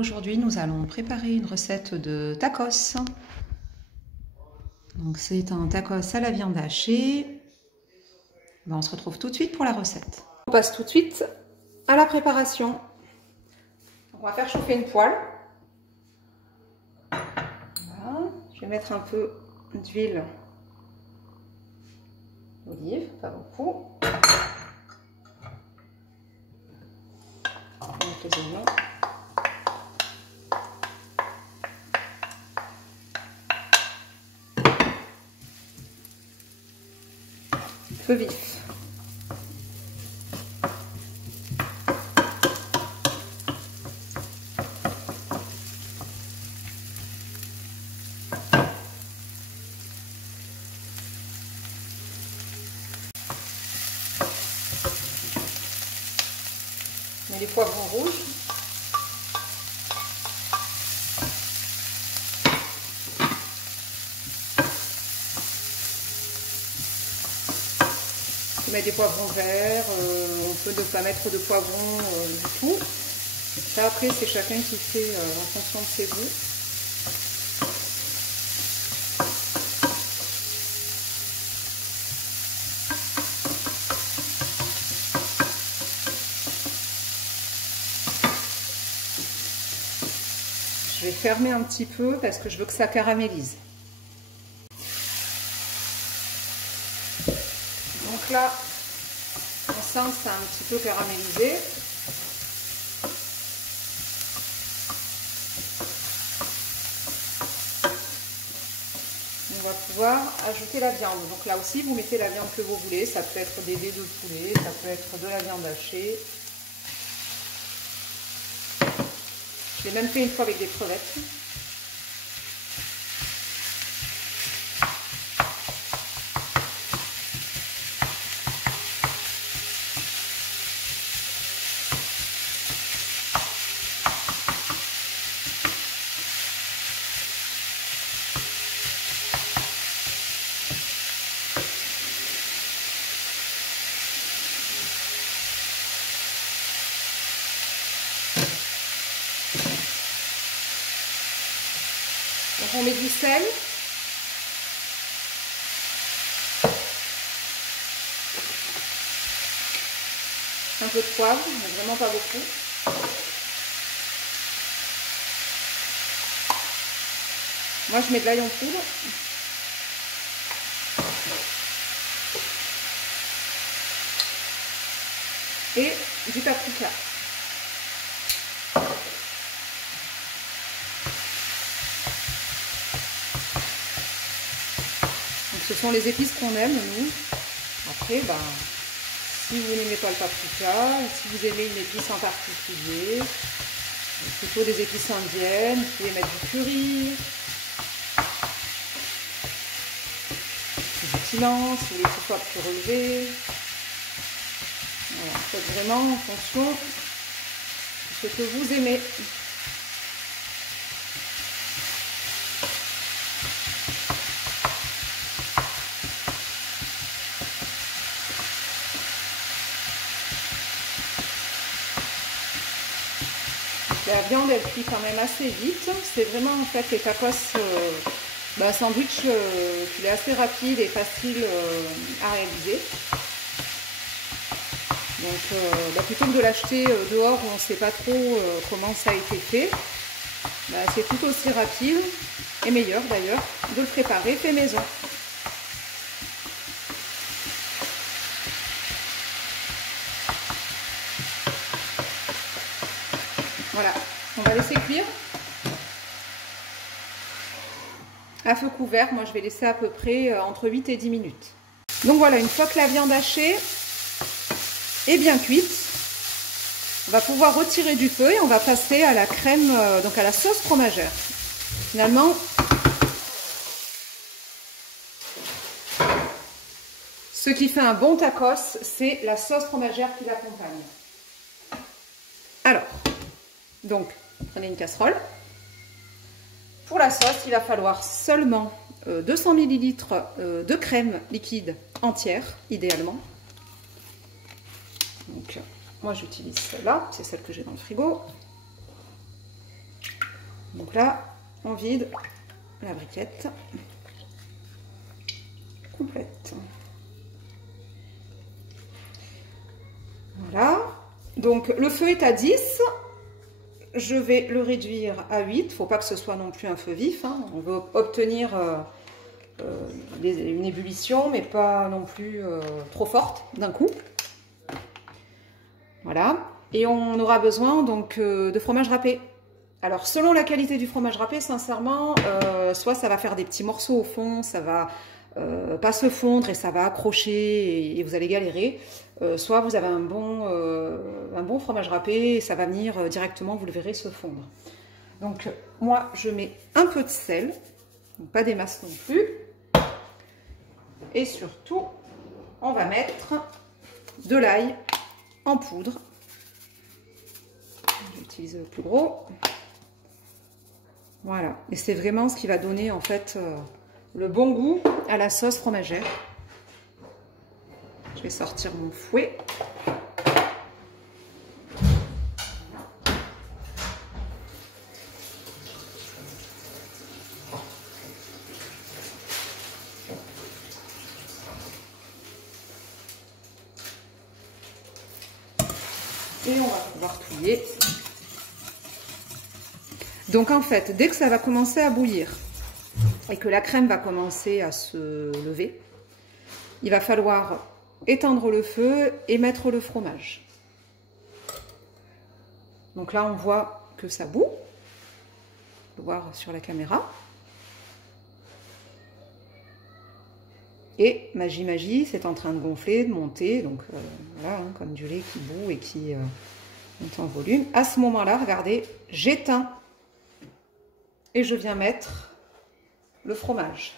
Aujourd'hui, nous allons préparer une recette de tacos. Donc, c'est un tacos à la viande hachée. On se retrouve tout de suite pour la recette. On passe tout de suite à la préparation. Donc, on va faire chauffer une poêle. Voilà. Je vais mettre un peu d'huile d'olive, pas beaucoup. On va mettre les oignons. Feu vif. On met les poivrons rouges. On met des poivrons verts, on peut ne pas mettre de poivrons du tout. Ça après c'est chacun qui fait en fonction de ses goûts. Je vais fermer un petit peu parce que je veux que ça caramélise. Donc là, on sent que ça a un petit peu caramélisé. On va pouvoir ajouter la viande. Donc là aussi, vous mettez la viande que vous voulez. Ça peut être des dés de poulet, ça peut être de la viande hachée. Je l'ai même fait une fois avec des crevettes. Donc on met du sel. Un peu de poivre, mais vraiment pas beaucoup. Moi je mets de l'ail en poudre. Et du paprika. Donc ce sont les épices qu'on aime, nous. Après, si vous n'aimez pas le paprika, si vous aimez une épice en particulier, plutôt des épices indiennes, vous pouvez mettre du curry, du piment, si vous voulez que ce soit plus relevé. Voilà, faites vraiment en fonction de ce que vous aimez. La viande elle cuit quand même assez vite. C'est vraiment en fait les tacos sandwich qu'il est assez rapide et facile à réaliser. Donc plutôt que de l'acheter dehors où on ne sait pas trop comment ça a été fait, c'est tout aussi rapide et meilleur d'ailleurs de le préparer fait maison. Voilà, on va laisser cuire à feu couvert. Moi je vais laisser à peu près entre 8 et 10 minutes. Donc voilà, une fois que la viande hachée est bien cuite, on va pouvoir retirer du feu et on va passer à la crème, donc à la sauce fromagère. Finalement, ce qui fait un bon tacos, c'est la sauce fromagère qui l'accompagne. Alors, donc, prenez une casserole. Pour la sauce, il va falloir seulement 200 ml de crème liquide entière, idéalement. Donc, moi j'utilise celle-là, c'est celle que j'ai dans le frigo. Donc là, on vide la briquette complète. Voilà. Donc le feu est à 10. Je vais le réduire à 8. Il ne faut pas que ce soit non plus un feu vif, hein. On veut obtenir une ébullition, mais pas non plus trop forte d'un coup. Voilà. Et on aura besoin donc de fromage râpé. Alors selon la qualité du fromage râpé, sincèrement, soit ça va faire des petits morceaux au fond, ça va pas se fondre et ça va accrocher et vous allez galérer. Soit vous avez un bon fromage râpé et ça va venir directement, vous le verrez, se fondre. Donc moi je mets un peu de sel, donc pas des masses non plus. Et surtout, on va mettre de l'ail en poudre. J'utilise le plus gros. Voilà, et c'est vraiment ce qui va donner en fait le bon goût à la sauce fromagère. Je vais sortir mon fouet. Et on va pouvoir touiller. Donc en fait, dès que ça va commencer à bouillir et que la crème va commencer à se lever, il va falloir éteindre le feu et mettre le fromage. Donc là, on voit que ça bout. On peut voir sur la caméra. Et magie, c'est en train de gonfler, de monter. Donc voilà, hein, comme du lait qui bout et qui monte en volume. À ce moment-là, regardez, j'éteins et je viens mettre le fromage.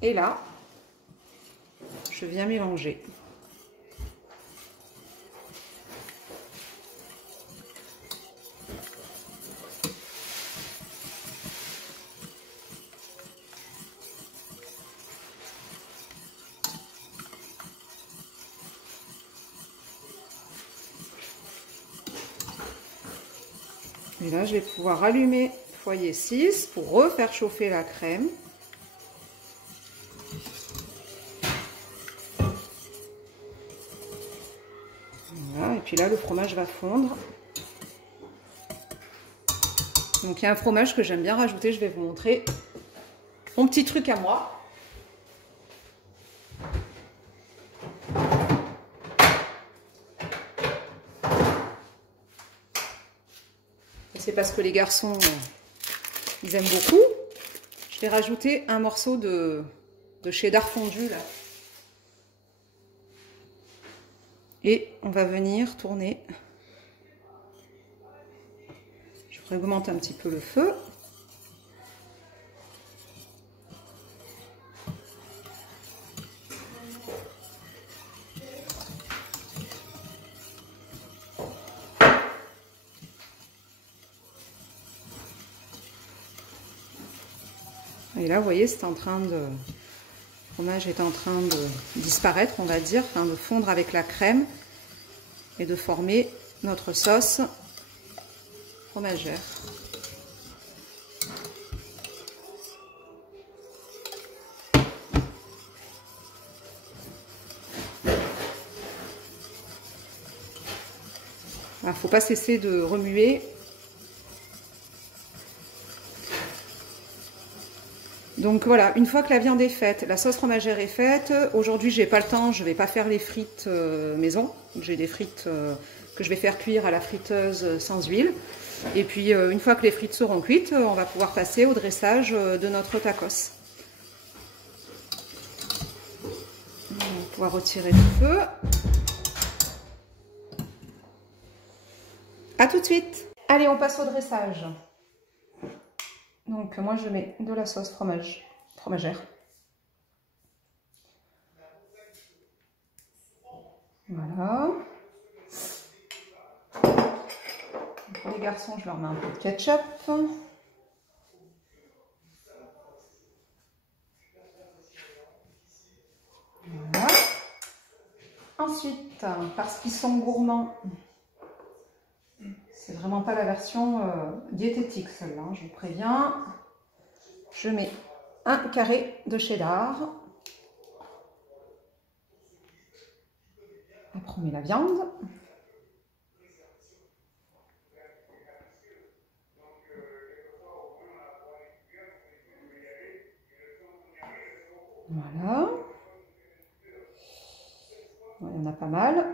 Et là, je viens mélanger. Et là, je vais pouvoir allumer foyer 6 pour refaire chauffer la crème. Voilà, et puis là, le fromage va fondre. Donc, il y a un fromage que j'aime bien rajouter, je vais vous montrer mon petit truc à moi. C'est parce que les garçons, ils aiment beaucoup. Je vais rajouter un morceau de cheddar fondu là. Et on va venir tourner. Je augmente un petit peu le feu. Et là, vous voyez, c'est en train de... Le fromage est en train de disparaître, on va dire, enfin, de fondre avec la crème et de former notre sauce fromagère. Il ne faut pas cesser de remuer. Donc voilà, une fois que la viande est faite, la sauce fromagère est faite. Aujourd'hui, j'ai pas le temps, je vais pas faire les frites maison. J'ai des frites que je vais faire cuire à la friteuse sans huile. Et puis, une fois que les frites seront cuites, on va pouvoir passer au dressage de notre tacos. On va pouvoir retirer le feu. À tout de suite. Allez, on passe au dressage. Donc moi je mets de la sauce fromagère. Voilà. Pour les garçons, je leur mets un peu de ketchup. Voilà. Ensuite, parce qu'ils sont gourmands, C'est vraiment pas la version diététique celle-là, je vous préviens. Je mets un carré de cheddar. Après on met la viande. Voilà. Il y en a pas mal.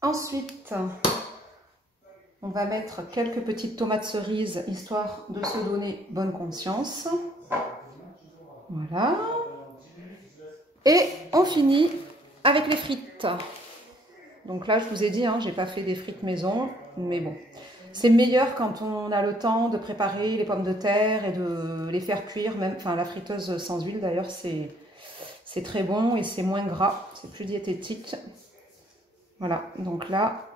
Ensuite, on va mettre quelques petites tomates cerises, histoire de se donner bonne conscience. Voilà. Et on finit avec les frites. Donc là, je vous ai dit, hein, j'ai pas fait des frites maison, mais bon. C'est meilleur quand on a le temps de préparer les pommes de terre et de les faire cuire, même, enfin la friteuse sans huile d'ailleurs, c'est très bon et c'est moins gras, c'est plus diététique. Voilà, donc là,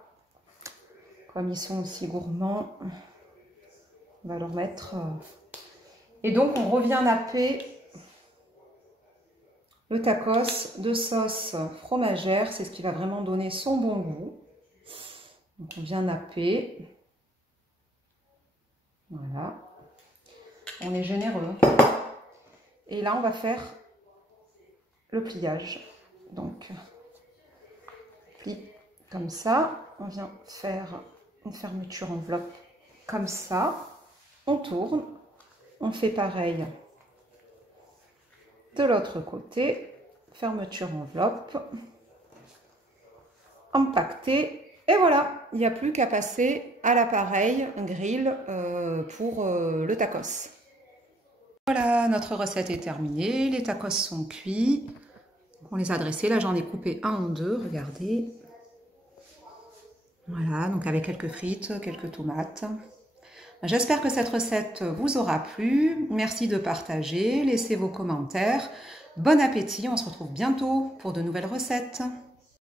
comme ils sont aussi gourmands, on va leur mettre... Et donc on revient napper le tacos de sauce fromagère, c'est ce qui va vraiment donner son bon goût. Donc on vient napper. Voilà. On est généreux. Et là on va faire le pliage. Donc, plie comme ça. On vient faire une fermeture enveloppe comme ça. On tourne. On fait pareil de l'autre côté. Fermeture enveloppe. Empaqueté. Et voilà, il n'y a plus qu'à passer à l'appareil grill pour le tacos. Voilà, notre recette est terminée. Les tacos sont cuits. On les a dressés. Là, j'en ai coupé un en deux. Regardez. Voilà, donc avec quelques frites, quelques tomates. J'espère que cette recette vous aura plu. Merci de partager. Laissez vos commentaires. Bon appétit. On se retrouve bientôt pour de nouvelles recettes.